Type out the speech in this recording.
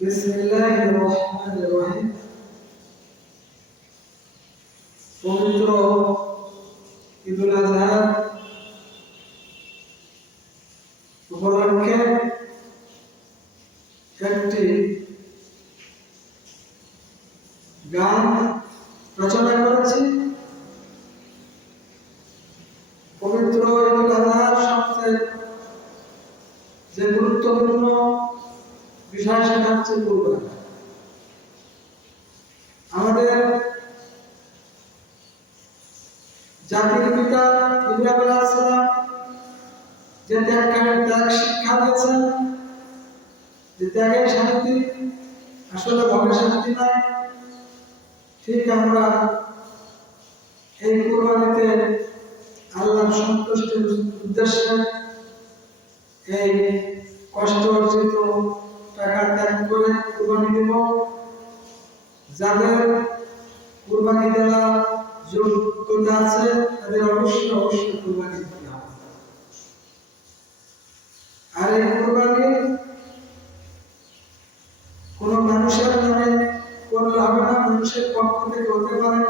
বিসমিল্লাহির রহমানির রহিম। পবিত্র ঈদুল আযহা উপলক্ষে একটি গান রচনা করেছি। পবিত্র ঈদুল আযহার সবচেয়ে যে গুরুত্বপূর্ণ বিষয় সেটা হচ্ছে কুরবানি। আমাদের জাতির পিতা ইব্রাহিম আলাইহিস সালাম যে ত্যাগ শিক্ষা দিয়েছেন, যে ত্যাগের শান্তি আসলে ভোগের শান্তি নয়, ঠিক আমরা এই কুরবানিতে আল্লাহর সন্তুষ্টির উদ্দেশ্যে এই কষ্ট অর্জিত টাকা ত্যাগ করে কুরবানি দেব। যাদের কুরবানি দেওয়ার যোগ্যতা আছে তাদের অবশ্যই কুরবানি দিতে হবে। আর এই কুরবানি কোনো মানুষের নামে করলে হবে না, মানুষের পক্ষ থেকে হতে পারে।